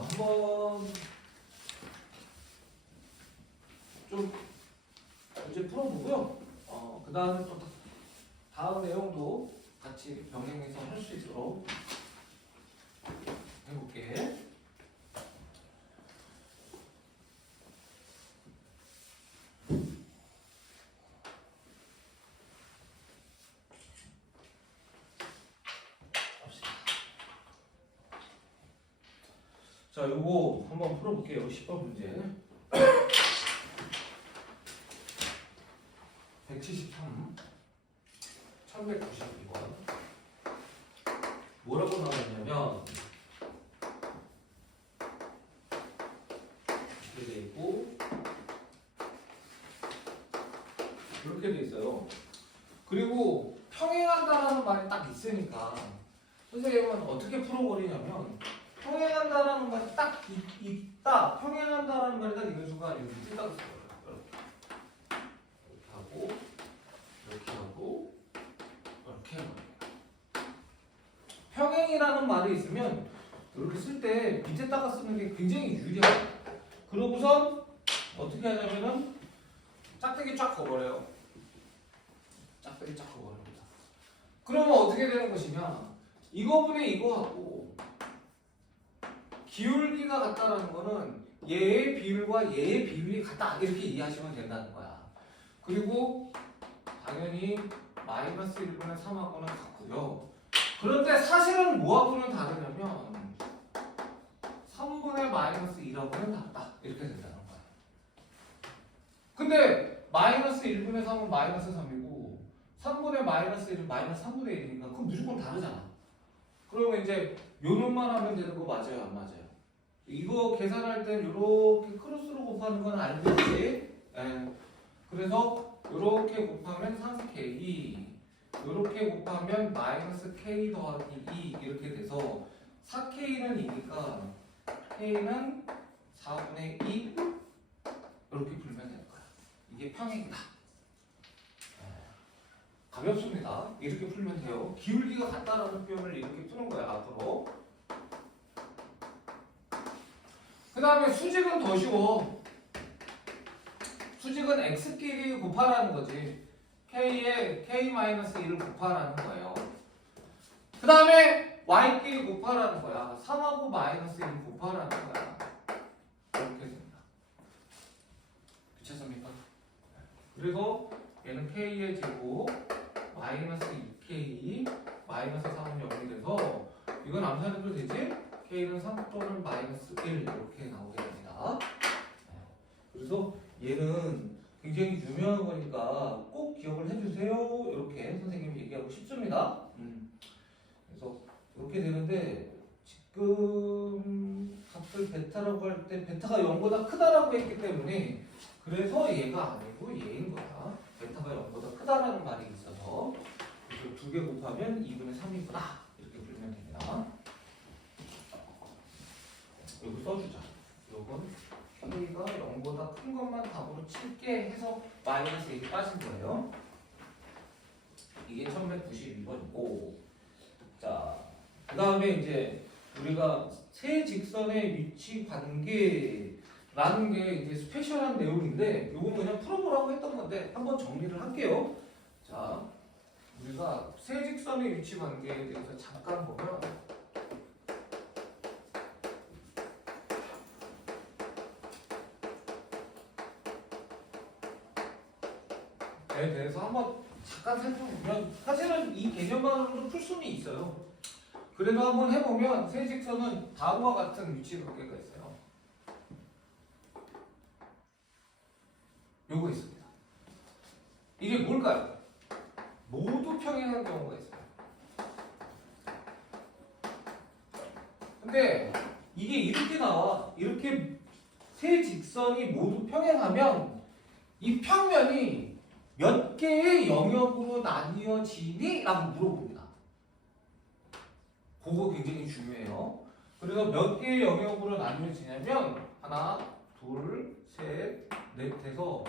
한번 좀 문제 풀어보고요. 그 다음에 또 다음 내용도 같이 병행해서 할 수 있도록 해볼게. 자, 요거 한번 풀어볼게요. 10번 문제. 173, 1192번. 뭐라고 나왔냐면, 이렇게 돼 있고, 이렇게 돼 있어요. 그리고 평행한다라는 말이 딱 있으니까, 선생님은 어떻게 풀어버리냐면, 평행한다라는 말이 딱 있다. 평행한다라는 말이 딱 있는 순간 이렇게 뜯어서 이렇게 하고 이렇게 하고 이렇게 하는 거예요. 평행이라는 말이 있으면 이렇게 쓸 때 밑에다가 쓰는 게 굉장히 유리해요. 그러고선 어떻게 하냐면은 짝대기 쫙 그어버려요. 짝대기 쫙 그어버립니다. 그러면 어떻게 되는 것이냐? 이거분의 이거하고 기울기가 같다라는 거는 얘의 비율과 얘의 비율이 같다 이렇게 이해하시면 된다는 거야. 그리고 당연히 마이너스 1분의 3하고는 같고요. 그런데 사실은 뭐하고는 다르냐면 3분의 마이너스 1하고는 다르다 이렇게 된다는 거야. 근데 마이너스 1분의 3은 마이너스 3이고 3분의 마이너스 1은 마이너스 3분의 1이니까 그럼 무조건 다르잖아. 그러면 이제 요놈만 하면 되는 거 맞아요? 안 맞아요? 이거 계산할 땐 이렇게 크로스로 곱하는 건 아니겠지? 예. 그래서 이렇게 곱하면 3k, 이렇게 곱하면 마이너스 k 더하기 2 이렇게 돼서 4k는 2니까 k는 4분의 2 이렇게 풀면 되는 거야. 이게 평행이다. 가볍습니다. 이렇게 풀면 돼요. 기울기가 같다라는 표현을 이렇게 푸는 거야 앞으로. 그 다음에 수직은 더 쉬워. 수직은 x끼리 곱하라는 거지. k에 k-1을 곱하라는 거예요. 그 다음에 y끼리 곱하라는 거야. 3하고 마이너스 1을 곱하라는 거야. 이렇게 됩니다. 미쳤습니까? 그래서 얘는 k의 제곱 마이너스 2k 마이너스 3은 0이 돼서 이건 암산해도 되지? k는 3 또는 마이너스 1 이렇게 나오게 됩니다. 그래서 얘는 굉장히 유명한 거니까 꼭 기억을 해주세요. 이렇게 선생님이 얘기하고 싶습니다. 그래서 이렇게 되는데 지금 값을 베타라고 할 때 베타가 0보다 크다라고 했기 때문에 그래서 얘가 아니고 얘인 거야. 베타가 0보다 크다라는 말이 있어서 그래서 2개 곱하면 2분의 3이구나 이렇게 풀면 됩니다. 여기 써주자. 요건 k가 0보다 큰 것만 답으로 칠게 해서 마이너스 1이 빠진 거예요. 이게 1192번이고 자, 그 다음에 이제 우리가 세 직선의 위치 관계라는 게 이제 스페셜한 내용인데 요건 그냥 풀어보라고 했던 건데 한번 정리를 할게요. 자, 우리가 세 직선의 위치 관계에 대해서 잠깐 보면 에 대해서 한번 잠깐 살펴보면 사실은 이 개념만으로도 풀 수는 있어요. 그래도 한번 해보면 세 직선은 다음과 같은 위치 관계가 있어요. 요거 있습니다. 이게 뭘까요? 모두 평행한 경우가 있어요. 근데 이게 이렇게 나와. 이렇게 세 직선이 모두 평행하면 이 평면이 몇 개의 영역으로 나뉘어지니? 라고 물어봅니다. 그거 굉장히 중요해요. 그래서 몇 개의 영역으로 나뉘어지냐면 하나, 둘, 셋, 넷 해서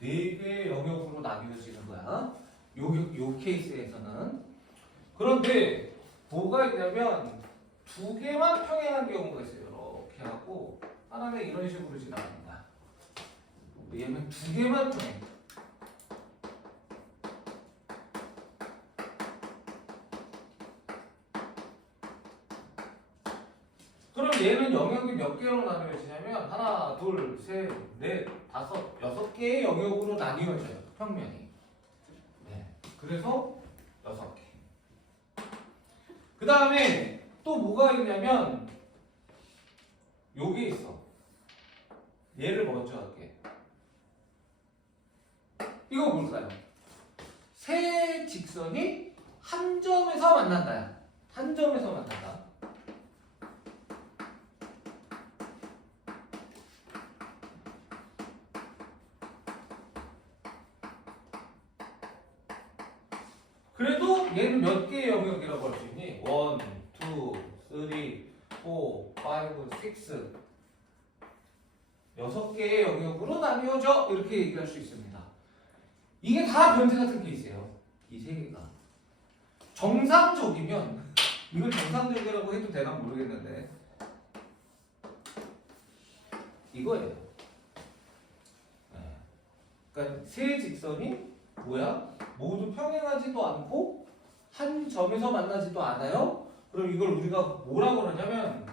4개의 영역으로 나뉘어지는 거야. 요 케이스에서는. 그런데 뭐가 있냐면 2개만 평행한 경우가 있어요. 이렇게 해갖고 하나는 이런 식으로 지나갑니다. 얘는 두 개만 통해. 그럼 얘는 영역이 몇 개로 나뉘어지냐면 하나, 둘, 셋, 넷, 다섯, 여섯 개의 영역으로 나뉘어져요. 평면이. 네. 그래서 6개. 그 다음에 또 뭐가 있냐면 요게 있어. 얘를 먼저 할게. 이거 뭘까요? 세 직선이 한 점에서 만난다. 한 점에서 만난다. 그래도 얘는 몇 개의 영역이라고 할 수 있니? 1, 2, 3, 4, 5, 6 6개의 영역으로 나뉘어져 이렇게 얘기할 수 있습니다. 이게 다 변태 같은 케이스예요. 이 세 개가 정상적이면 이걸 정상적이라고 해도 되나 모르겠는데 이거예요. 네. 그러니까 세 직선이 뭐야? 모두 평행하지도 않고 한 점에서 만나지도 않아요. 그럼 이걸 우리가 뭐라고 그러냐면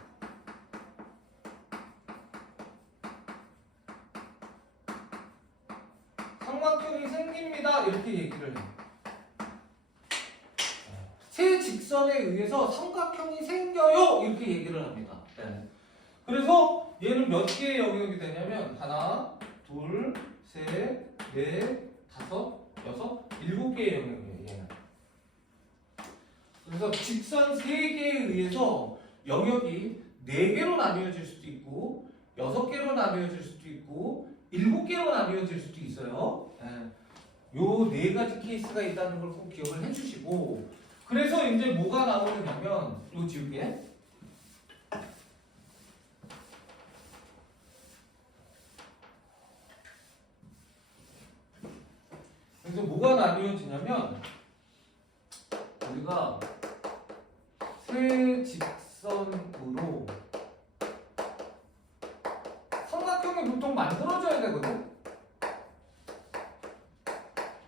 삼각형이 생깁니다. 이렇게 얘기를 해. 세 직선에 의해서 삼각형이 생겨요. 이렇게 얘기를 합니다. 네. 그래서 얘는 몇 개의 영역이 되냐면 하나, 둘, 셋, 넷, 다섯, 여섯, 7개의 영역이에요. 얘는. 그래서 직선 3개에 의해서 영역이 4개로 나뉘어질 수도 있고 6개로 나뉘어질 수도 있고 7개로 나뉘어질 수도 있어요. 요 4가지 케이스가 있다는 걸 꼭 기억을 해주시고 그래서 이제 뭐가 나오느냐면 요 지우개 그래서 뭐가 나뉘어지냐면 우리가 세 직선으로 삼각형이 보통 만들어져야 되거든.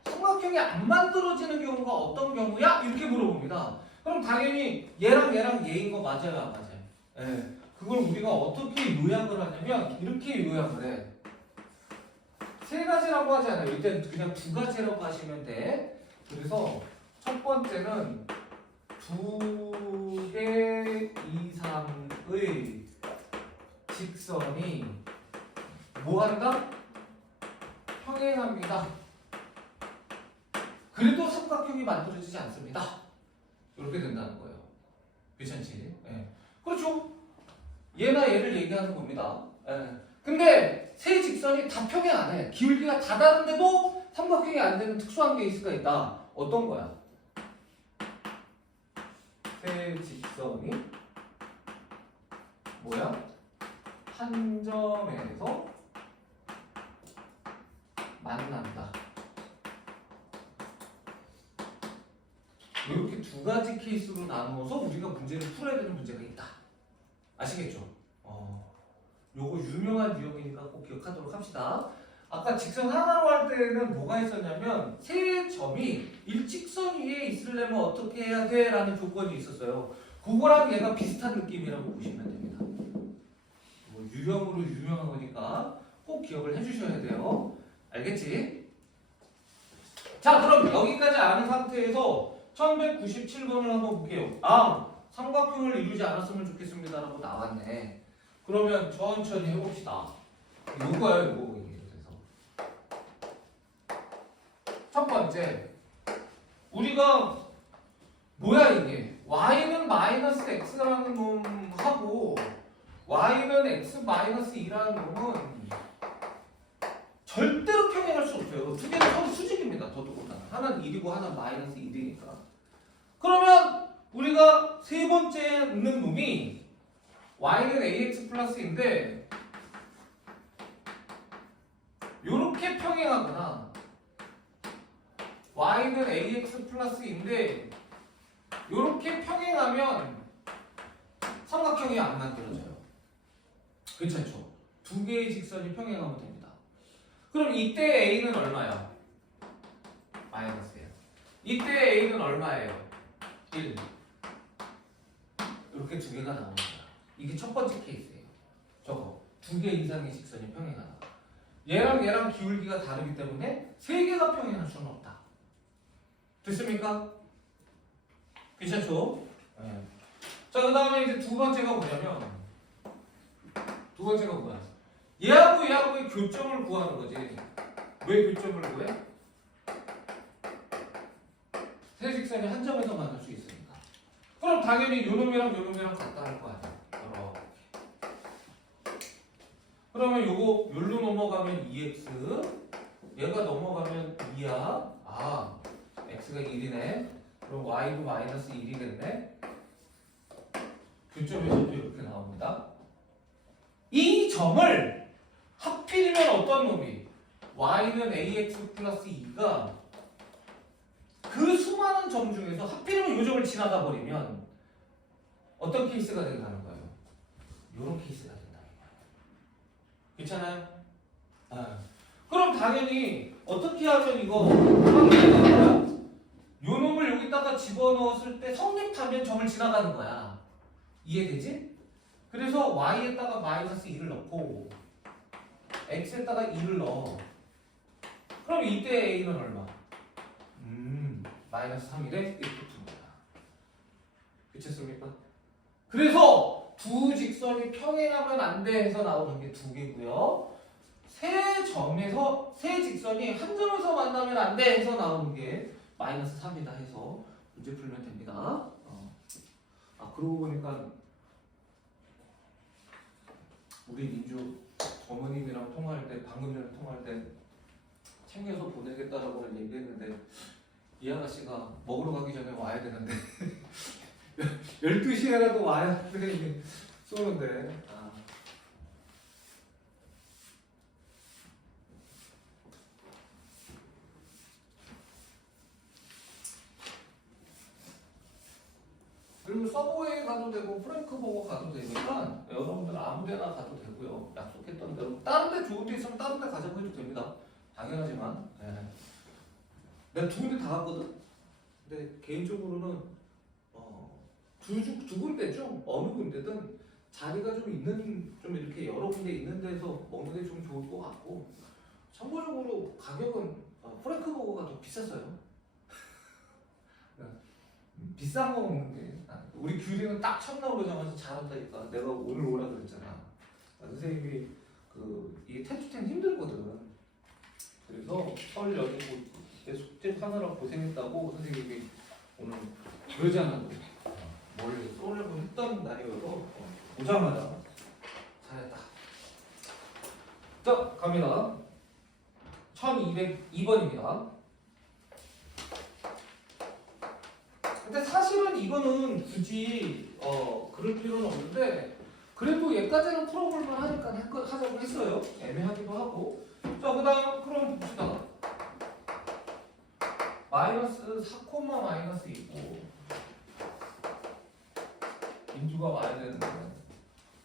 삼각형이 안 만들어지는 경우가 어떤 경우야? 이렇게 물어봅니다. 그럼 당연히 얘랑 얘인 거 맞아요, 안 맞아요? 예. 그걸 우리가 어떻게 요약을 하냐면 이렇게 요약을 해. 세 가지라고 하지 않아요. 이때는 그냥 두 가지라고 하시면 돼. 그래서 첫 번째는 2개 이상의 직선이 뭐 한다? 평행합니다. 그래도 삼각형이 만들어지지 않습니다. 이렇게 된다는 거예요. 괜찮지? 예. 그렇죠. 얘나 얘를 얘기하는 겁니다. 예. 근데 세 직선이 다 평행 안 해. 기울기가 다 다른데도 삼각형이 안 되는 특수한 케이스가 있다. 어떤 거야? 세 직선이 뭐야? 한 점에서 만난다. 이렇게 두 가지 케이스로 나누어서 우리가 문제를 풀어야 되는 문제가 있다. 아시겠죠? 요거 유명한 유형이니까 꼭 기억하도록 합시다. 아까 직선 하나로 할 때는 뭐가 있었냐면 세 점이 일직선 위에 있으려면 어떻게 해야 돼? 라는 조건이 있었어요. 그거랑 얘가 비슷한 느낌이라고 보시면 됩니다. 뭐 유형으로 유명한 거니까 꼭 기억을 해주셔야 돼요. 알겠지? 자, 그럼 여기까지 아는 상태에서 1197번을 한번 볼게요. 삼각형을 이루지 않았으면 좋겠습니다 라고 나왔네. 그러면 천천히 해봅시다. 요거예요, 요거. 그래서 첫 번째, 우리가 뭐야 이게? y는 마이너스 x라는 놈하고 y는 x 마이너스 2라는 놈은 절대로 평행할 수 없어요. 두 개는 서로 수직입니다. 더더군다나. 하나는 1이고 하나는 마이너스 1이니까. 그러면 우리가 세 번째 있는 놈이 y는 ax 플러스인데 요렇게 평행하거나 y는 ax 플러스인데 요렇게 평행하면 삼각형이 안 만들어져요. 괜찮죠? 두 개의 직선이 평행하면 됩니다. 그럼 이때 A는 얼마야? 마이너스예요. 이때 A는 얼마예요? 1. 이렇게 두 개가 나오는 거야. 이게 첫 번째 케이스예요. 저거. 두 개 이상의 직선이 평행하다. 얘랑 얘랑 기울기가 다르기 때문에 세 개가 평행할 수는 없다. 됐습니까? 괜찮죠? 네. 자, 그 다음에 이제 두 번째가 뭐냐면, 얘하고 얘하고의 교점을 구하는 거지. 왜 교점을 구해? 세 직선이 한 점에서 만날 수 있으니까. 그럼 당연히 요놈이랑 요놈이랑 같다 할 거 아니야. 이렇게. 그러면 요거 요로 넘어가면 2x, 얘가 넘어가면 2야. 아, x가 1이네. 그럼 y도 마이너스 1이겠네. 교점에서도 이렇게 나옵니다. 이 점을 하필이면 어떤 놈이 y는 ax 플러스 2가 그 수많은 점 중에서 하필이면 이 점을 지나가 버리면 어떤 케이스가 된다는 거예요? 이런 케이스가 된다는 거예요. 괜찮아요? 아. 그럼 당연히 어떻게 하면 이거 확인해야 요 놈을 여기다가 집어넣었을 때 성립하면 점을 지나가는 거야. 이해되지? 그래서 y에다가 마이너스 2를 넣고 x에다가 2를 넣어. 그럼 이때 a는 얼마? 마이너스 3이래? 이렇게 푼거야. 그쳤습니까? 그래서 두 직선이 평행하면 안 돼 해서 나오는 게 두 개고요. 세 직선이 한 점에서 만나면 안 돼 해서 나오는 게 마이너스 3이다 해서 문제 풀면 됩니다. 아, 그러고 보니까 우리 민주 어머님이랑 통화할 때, 방금 전에 통화할 때 챙겨서 보내겠다라고 얘기했는데 이 아가씨가 먹으러 가기 전에 와야 되는데 12시에라도 와야 선생님이 쏘는데. 아. 그리고 서브웨이 가도 되고 프랭크버거 가도 되니까 여러분들 아무 데나 가도 되고요. 약속했던 대로 다른 데 좋은 데 있으면 다른 데 가자고 해도 됩니다. 당연하지만 내가 두 군데 다 갔거든. 근데 개인적으로는 두 군데죠. 어느 군데든 자리가 좀 있는, 좀 이렇게 여러 군데 있는 데서 먹는 게 좀 좋을 것 같고, 참고적으로 가격은 프랭크버거가 더 비쌌어요. 비싼 거 먹는 게 우리 규리는 딱 첫날 오자마자 잘한다니까. 내가 오늘 오라 그랬잖아. 선생님이 이게 10to 10 힘들거든. 그래서 설 연휴 때 숙제 하느라 고생했다고 선생님이 오늘 그러잖아. 뭘 쏘려고 했던 날이어서 오자마자 잘했다. 자, 갑니다. 1202번입니다. 근데 사실은 이거는 굳이 그럴 필요는 없는데 그래도 얘까지는 풀어볼만 하니까 하자고 했어요. 애매하기도 하고. 자, 그 다음 그럼 봅시다. 마이너스 4, 마이너스 있고 인주가 와야 되는데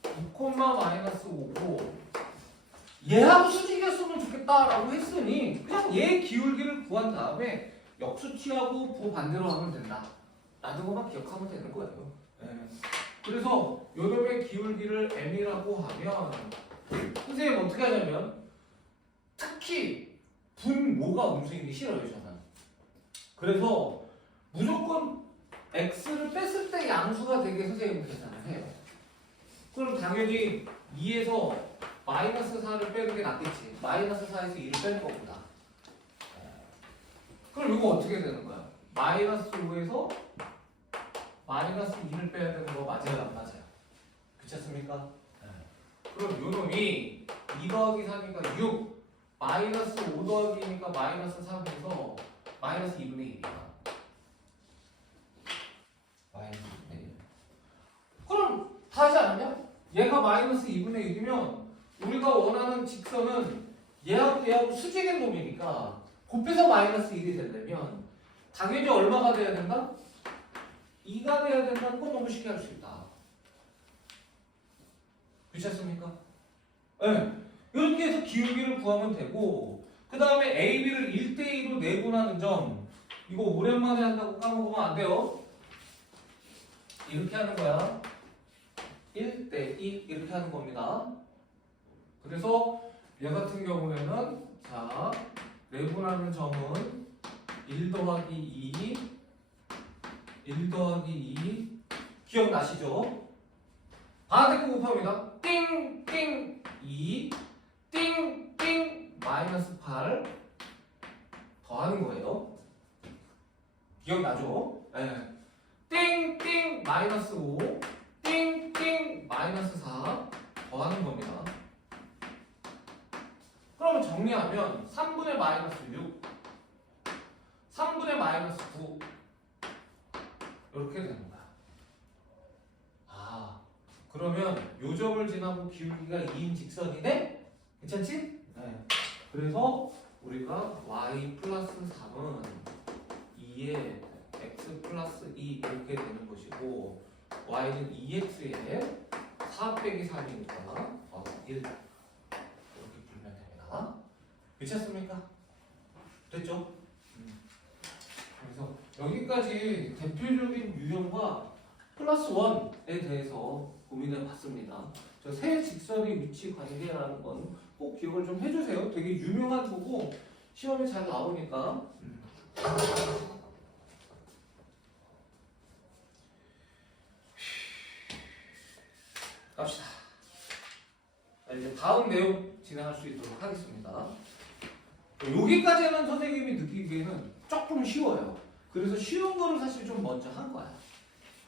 2, 마이너스 5고 얘하고 수직이었으면 좋겠다라고 했으니 그냥 얘 기울기를 구한 다음에 역수치하고 부반대로 하면 된다 라는 것만 기억하면 되는 거예요. 그래서 요놈의 기울기를 m이라고 하면 선생님 어떻게 하냐면 특히 분모가 음수이기 싫어요 저는. 그래서 무조건 x를 뺐을 때 양수가 되게 선생님 계산을 해요. 그럼 당연히 2에서 마이너스 4를 빼는 게 낫겠지. 마이너스 4에서 2를 빼는 것보다. 그럼 이거 어떻게 되는 거야? 마이너스 5에서 마이너스 2를 빼야 되는 거 맞아요? 안 맞아요? 그렇습니까? 그럼 요놈이 2 더하기 3이니까 6 마이너스 5 더하기니까 마이너스 3에서 마이너스 2분의 1이야. 마이너스 2분의 1. 그럼 다 하지 않았냐? 얘가 마이너스 2분의 1이면 우리가 원하는 직선은 얘하고 수직의 놈이니까 곱해서 마이너스 1이 되려면 당연히 얼마가 돼야 된다? 2가 돼야 된다는 건 너무 쉽게 할 수 있다. 그렇지 않습니까? 네. 이렇게 해서 기울기를 구하면 되고 그 다음에 AB를 1대2로 내분하는 점 이거 오랜만에 한다고 까먹으면 안 돼요. 이렇게 하는 거야. 1대2 이렇게 하는 겁니다. 그래서 얘 같은 경우에는 자 내분하는 점은 1 더하기 2 1 더하기 2 기억나시죠? 반대쪽 곱합니다. 띵띵 2 띵띵 마이너스 8 더하는 거예요. 기억나죠? 네. 띵띵 마이너스 5 띵띵 마이너스 4 더하는 겁니다. 그러면 정리하면 3분의 마이너스 6 3분의 마이너스 9 이렇게 되는 거야. 아 그러면 요 점을 지나고 기울기가 2인 직선이네? 괜찮지? 네. 그래서 우리가 y 플러스 3은 2에 x 플러스 2 이렇게 되는 것이고 y는 2x에 4 빼기 3이니까 1 이렇게 풀면 됩니다. 괜찮습니까? 됐죠? 그래서 여기까지 대표적인 유형과 플러스 1에 대해서 고민해 봤습니다. 저 세 직선의 위치 관계라는 건 꼭 기억을 좀 해주세요. 되게 유명한 거고 시험에 잘 나오니까. 갑시다. 이제 다음 내용 진행할 수 있도록 하겠습니다. 여기까지는 선생님이 느끼기에는 조금 쉬워요. 그래서 쉬운 거를 사실 좀 먼저 한 거야.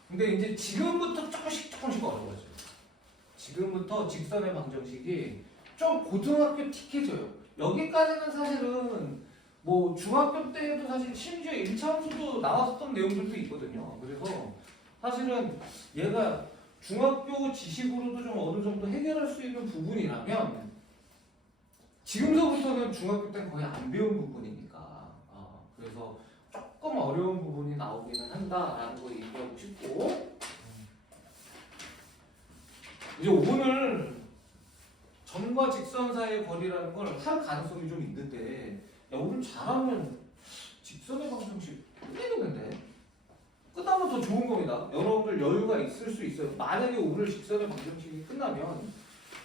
근데 이제 지금부터 조금씩 어려워져요. 지금부터 직선의 방정식이 좀 고등학교 틱해져요. 여기까지는 사실은 뭐 중학교 때에도 사실 심지어 1차 함수도 나왔었던 내용들도 있거든요. 그래서 사실은 얘가 중학교 지식으로도 좀 어느 정도 해결할 수 있는 부분이라면 지금서부터는 중학교 때는 거의 안 배운 부분이니까 그래서 조금 어려운 부분이 나오기는 한다라는 거 얘기하고 싶고 이제 오늘 점과 직선 사이의 거리라는 걸 할 가능성이 좀 있는데 야 오늘 잘하면 직선의 방정식 끝내겠는데 끝나면 더 좋은 겁니다. 여러분들 여유가 있을 수 있어요. 만약에 오늘 직선의 방정식이 끝나면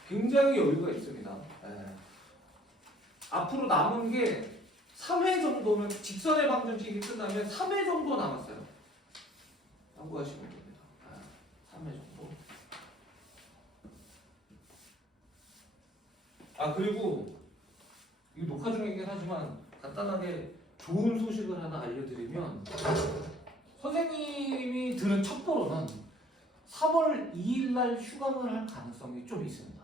굉장히 여유가 있습니다. 앞으로 남은 게 3회 정도면 직선의 방정식이 끝나면 3회 정도 남았어요. 참고하시면 됩니다. 3회 정도. 그리고 이거 녹화 중이긴 하지만 간단하게 좋은 소식을 하나 알려드리면 선생님이 들은 첩보로는 3월 2일 날 휴강을 할 가능성이 좀 있습니다.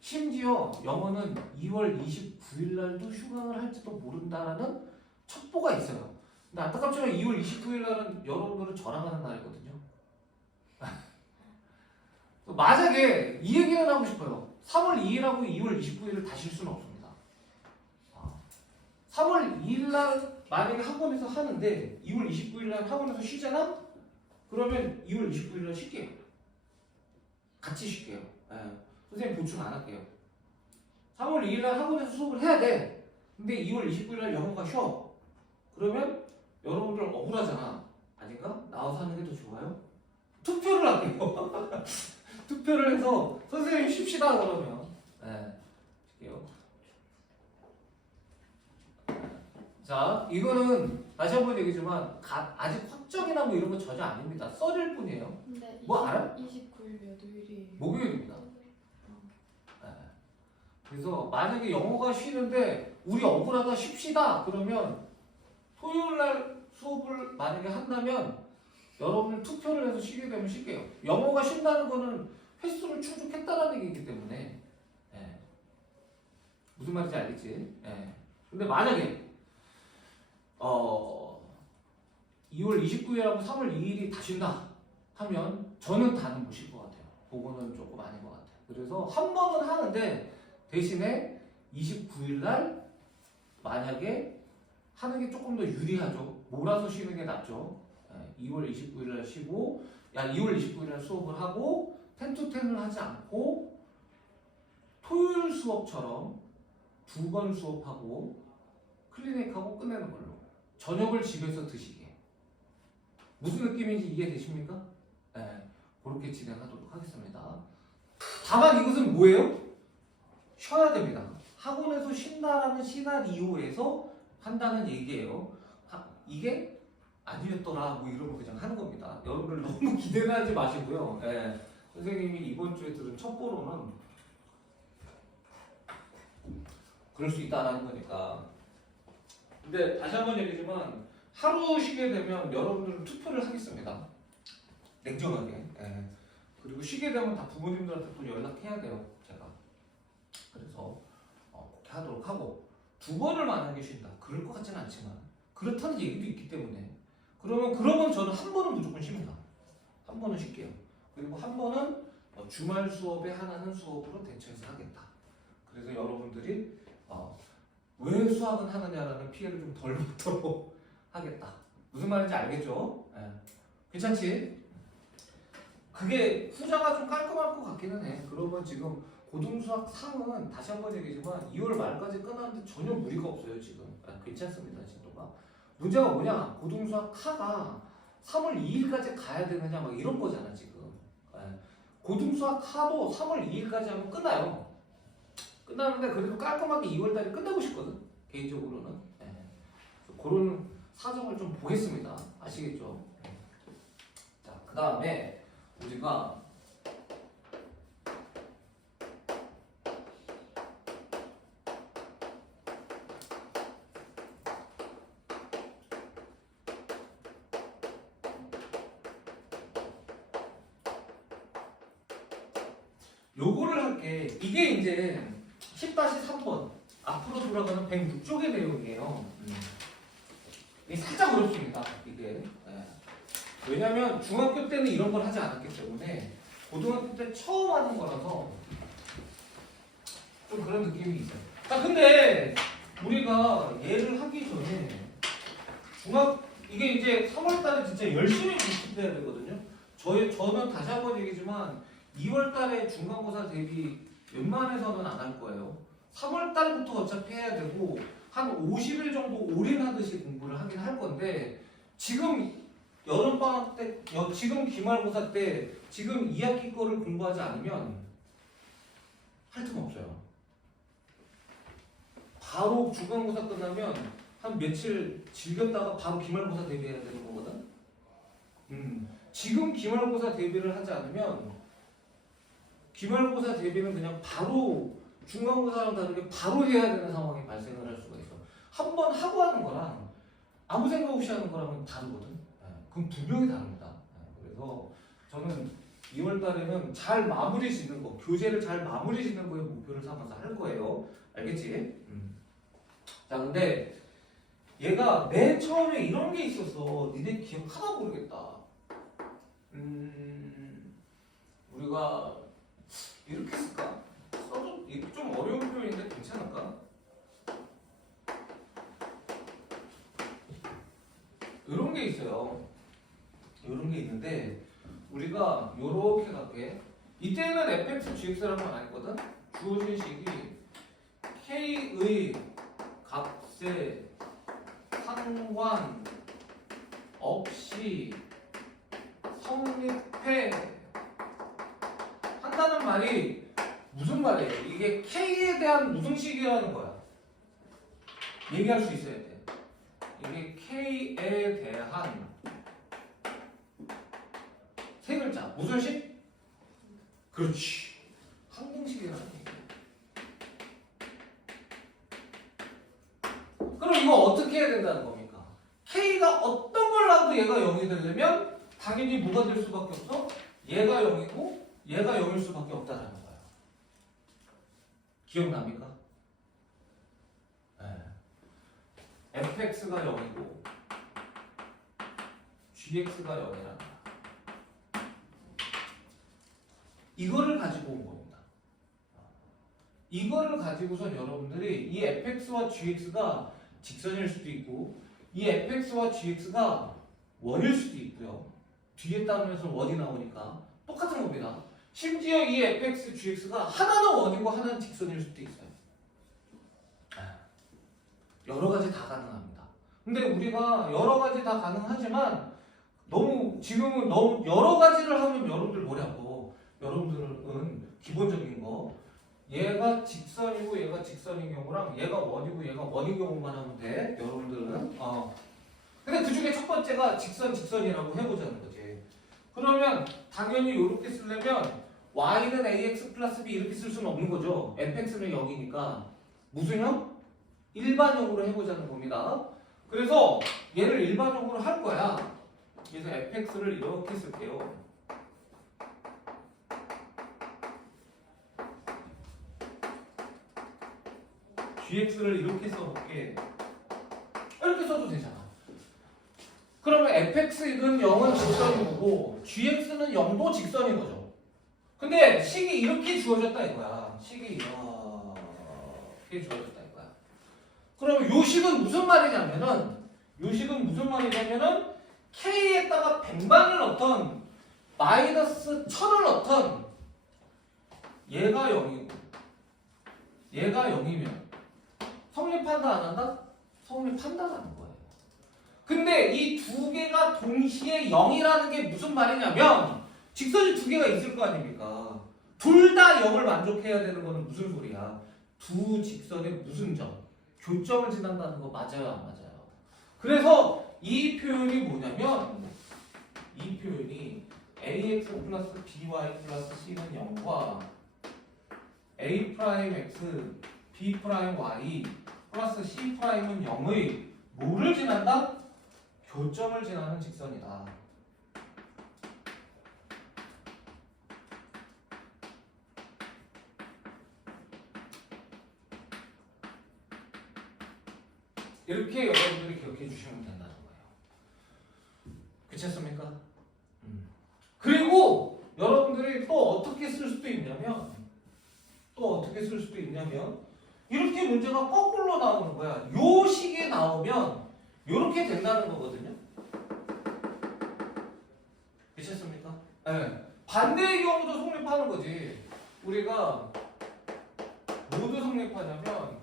심지어 영어는 2월 29일 날도 휴강을 할지도 모른다라는 첩보가 있어요. 근데 안타깝지만 2월 29일 날은 여러분들은 저랑 하는 날이거든요. 만약에 이 얘기는 하고 싶어요. 3월 2일하고 2월 29일을 다실 수는 없습니다. 3월 2일 날 만약에 학원에서 하는데 2월 29일 날 학원에서 쉬잖아? 그러면 2월 29일 날 쉴게요. 같이 쉴게요. 선생님 보충 안 할게요. 3월 2일 날 학원에서 수업을 해야 돼. 근데 2월 29일 날 영어가 쉬어. 그러면 여러분들 억울하잖아. 아닌가? 나와서 하는 게 더 좋아요? 투표를 할게요. 투표를 해서 선생님 쉽시다 그러면 쉴게요. 자, 이거는 다시 한번 얘기지만 아직 확정이나 뭐 이런 거 전혀 아닙니다. 썰일 뿐이에요. 근데 뭐 알아? 29일 몇 요일이에요? 목요일입니다. 그래서 만약에 영어가 쉬는데 우리 억울하다 쉽시다 그러면 토요일 날 수업을 만약에 한다면 여러분들 투표를 해서 쉬게 되면 쉴게요. 영어가 쉰다는 거는 횟수를 충족했다라는 얘기이기 때문에 무슨 말인지 알겠지? 근데 만약에 2월 29일하고 3월 2일이 다 쉰다 하면 저는 다는 못 쉴 것 같아요. 그거는 조금 아닌 것 같아요. 그래서 한 번은 하는데 대신에 29일 날 만약에 하는 게 조금 더 유리하죠. 몰아서 쉬는 게 낫죠. 2월 29일 날 쉬고 2월 29일 날 수업을 하고 10to 10을 하지 않고 토요일 수업처럼 2번 수업하고 클리닉하고 끝내는 걸로. 저녁을 집에서 드시게. 무슨 느낌인지 이해되십니까? 네, 그렇게 진행하도록 하겠습니다. 다만 이것은 뭐예요? 쉬어야 됩니다. 학원에서 쉰다라는 시나리오에서 한다는 얘기예요. 이게 아니었더라 뭐 이런 거 그냥 하는 겁니다. 여러분들 너무 기대는 하지 마시고요. 네, 선생님이 이번 주에 들은 첩보로는 그럴 수 있다라는 거니까. 근데 다시 한번 얘기지만 하루 쉬게 되면 여러분들은 투표를 하겠습니다. 냉정하게. 예. 그리고 쉬게 되면 다 부모님들한테 또 연락해야 돼요. 제가. 그래서 그렇게 하도록 하고 2번을 만약에 쉰다. 그럴 것 같지는 않지만 그렇다는 얘기도 있기 때문에 그러면 저는 한 번은 무조건 쉽니다. 한 번은 쉴게요. 그리고 한 번은 주말 수업에 하나는 수업으로 대처해서 하겠다. 그래서 여러분들이 왜 수학은 하느냐라는 피해를 좀 덜 받도록 하겠다. 무슨 말인지 알겠죠? 네. 괜찮지? 그게 후자가 좀 깔끔할 것 같기는 해. 그러면 지금 고등수학 3은 다시 한번 얘기지만 2월 말까지 끝났는데 전혀 무리가 없어요 지금. 괜찮습니다 진도가. 문제가 뭐냐? 고등수학 카가 3월 2일까지 가야 되느냐 막 이런 거잖아 지금. 고등수학 카도 3월 2일까지 하면 끝나요. 끝나는데 그래도 깔끔하게 2월달에 끝내고 싶거든 개인적으로는. 그런 사정을 좀 보겠습니다. 아시겠죠? 자, 그 다음에 우리가 요거를 할게. 이게 이제 10-3번 앞으로 돌아가는 106쪽의 내용이에요. 이게 살짝 어렵습니다. 이게. 왜냐면 중학교 때는 이런 걸 하지 않았기 때문에 고등학교 때 처음 하는 거라서 좀 그런 느낌이 있어요. 자, 근데 우리가 얘를 하기 전에 이게 이제 3월달에 진짜 열심히 준비해야 되거든요. 저는 다시 한번 얘기지만 2월달에 중간고사 대비 웬만해서는 안 할 거예요. 3월달부터 어차피 해야 되고 한 50일 정도 올인하듯이 공부를 하긴 할 건데 지금 여름방학 때, 지금 기말고사 때 지금 2학기 거를 공부하지 않으면 할 틈 없어요. 바로 중간고사 끝나면 한 며칠 즐겼다가 바로 기말고사 대비해야 되는 거거든. 지금 기말고사 대비를 하지 않으면 기말고사 대비는 그냥 바로 중간고사랑 다르게 바로 해야 되는 상황이 발생을 할 수가 있어. 한 번 하고 하는 거랑 아무 생각 없이 하는 거랑은 다르거든. 그럼 분명히 다릅니다. 그래서 저는 2월 달에는 잘 마무리 짓는 거, 교재를 잘 마무리 짓는 거에 목표를 삼아서 할 거예요. 알겠지? 자, 근데 얘가 맨 처음에 이런 게 있어서 니네 기억하나 모르겠다. 우리가 이렇게 쓸까? 써도 이게 좀 어려운 표현인데 괜찮을까? 이런 게 있어요. 이런 게 있는데 우리가 요렇게 갈게. 이때는 fx, gx라는 건 아니거든. 주어진 식이 k의 값에 상관 없이 성립해 한다는 말이 무슨 말이에요? 이게 k에 대한 무슨 식이라는 거야. 얘기할 수 있어야 돼. 이게 k에 대한 세 글자 무슨 식? 그렇지. 항공식이라는 얘기야. 그럼 이거 어떻게 해야 된다는 겁니까? k가 어떤 걸 놔도 얘가 0이 되려면 당연히 뭐가 될 수밖에 없어? 얘가 0이고 얘가 0일 수밖에 없다라는 거야. 기억납니까? 네. fx가 0이고 gx가 0이라는 거야. 이거를 가지고 온 겁니다. 이거를 가지고선 여러분들이 이 fx와 gx가 직선일 수도 있고 이 fx와 gx가 원일 수도 있고요. 뒤에 따르면서 원이 나오니까 똑같은 겁니다. 심지어 이 fx, gx가 하나는 원이고 하나는 직선일 수도 있어요. 여러 가지 다 가능합니다. 근데 우리가 여러 가지 다 가능하지만 지금은 너무 여러 가지를 하면 여러분들 뭐냐고. 여러분들은 기본적인 거 얘가 직선이고 얘가 직선인 경우랑 얘가 원이고 얘가 원인 경우만 하면 돼. 여러분들은 근데 그 중에 첫 번째가 직선이라고 해보자는 거지. 그러면 당연히 이렇게 쓰려면 y는 ax 플러스 b 이렇게 쓸 수는 없는 거죠. fx는 0이니까 무슨 형? 일반형으로 해보자는 겁니다. 그래서 얘를 일반형으로 할 거야. 그래서 fx를 이렇게 쓸게요. gx를 이렇게 써볼게. 이렇게 써도 되잖아. 그러면 fx는 0은 직선인 거고 gx는 0도 직선인 거죠. 근데 식이 이렇게 주어졌다 이거야. 식이 이렇게 주어졌다 이거야. 그럼 요 식은 무슨 말이냐면은 k에다가 100만을 넣던 마이너스 1000을 넣던 얘가 0이고 얘가 0이면 성립한다 안 한다? 성립한다라는 거예요. 근데 이 두 개가 동시에 0이라는 게 무슨 말이냐면 직선이 두 개가 있을 거 아닙니까? 둘 다 0을 만족해야 되는 거는 무슨 소리야? 두 직선의 무슨 점? 교점을 지난다는 거 맞아요 안 맞아요? 그래서 이 표현이 뭐냐면 이 표현이 ax 플러스 by 플러스 c는 0과 a 프라임 x b 프라임 y 플러스 c 프라임은 0의 뭐를 지난다? 교점을 지나는 직선이다. 이렇게 여러분들이 기억해 주시면 된다는 거예요. 그렇습니까? 그리고 여러분들이 또 어떻게 쓸 수도 있냐면 이렇게 문제가 거꾸로 나오는 거야. 요 식에 나오면 이렇게 된다는 거거든요. 그렇습니까? 네. 반대의 경우도 성립하는 거지. 우리가 모두 성립하냐면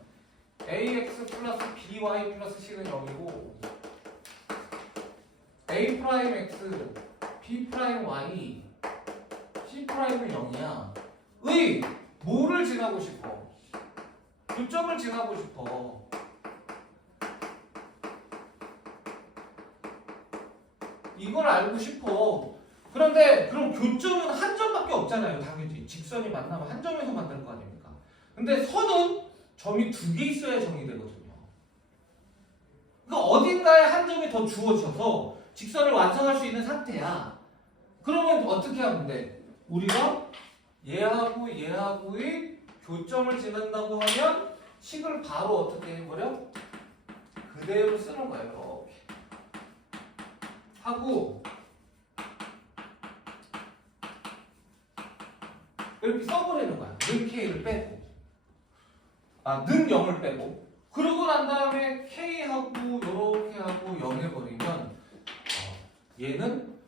ax 플러스 by 플러스 c는 0이고 a 프라임 x b 프라임 y c 프라임은 0이야. 의 뭐를 지나고 싶어? 교점을 지나고 싶어. 이걸 알고 싶어. 그런데 그럼 교점은 한 점밖에 없잖아요. 당연히 직선이 만나면 한 점에서 만들 거 아닙니까? 근데 선은 점이 두 개 있어야 정이 되거든요. 그러니까 어딘가에 한 점이 더 주어져서 직선을 완성할 수 있는 상태야. 그러면 어떻게 하면 돼? 우리가 얘하고 얘하고의 교점을 지난다고 하면 식을 바로 어떻게 해버려? 그대로 쓰는 거예요. 이렇게 하고 이렇게 써버리는 거야. 는 k를 빼고 는 0을 빼고 그러고 난 다음에 k하고 이렇게 하고 0 해버리면 얘는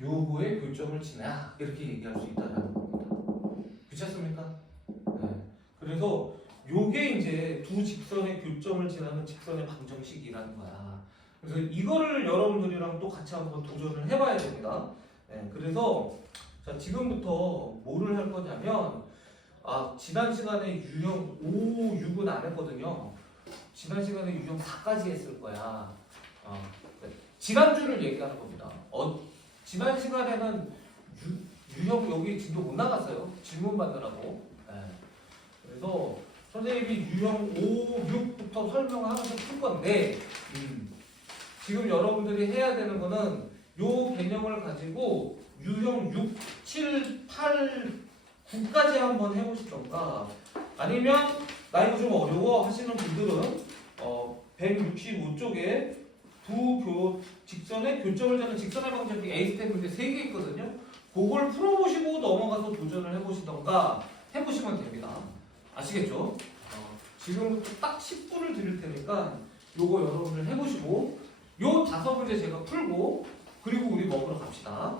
요거의 교점을 지나 이렇게 얘기할 수 있다는 겁니다. 그렇습니까? 네. 그래서 요게 이제 두 직선의 교점을 지나는 직선의 방정식이라는 거야. 그래서 이거를 여러분들이랑 또 같이 한번 도전을 해봐야 됩니다. 네. 그래서 자, 지금부터 뭐를 할 거냐면 지난 시간에 유형 5, 6은 안 했거든요. 지난 시간에 유형 4까지 했을 거야. 지난주를 얘기하는 겁니다. 지난 시간에는 유형 여기 진도 못 나갔어요. 질문 받느라고. 네. 그래서 선생님이 유형 5, 6부터 설명하면서 풀 건데 지금 여러분들이 해야 되는 거는 요 개념을 가지고 유형 6, 7, 8, 9까지 한번 해보시던가 아니면 나 이거 좀 어려워 하시는 분들은 165쪽에 두 직선의 교점을 잡는 직선의 방정식이 A 스텝인데 3개 있거든요. 그걸 풀어보시고 넘어가서 도전을 해보시던가 해보시면 됩니다. 아시겠죠? 지금부터 딱 10분을 드릴 테니까 요거 여러분들 해보시고 요 5문제 제가 풀고 그리고 우리 먹으러 갑시다.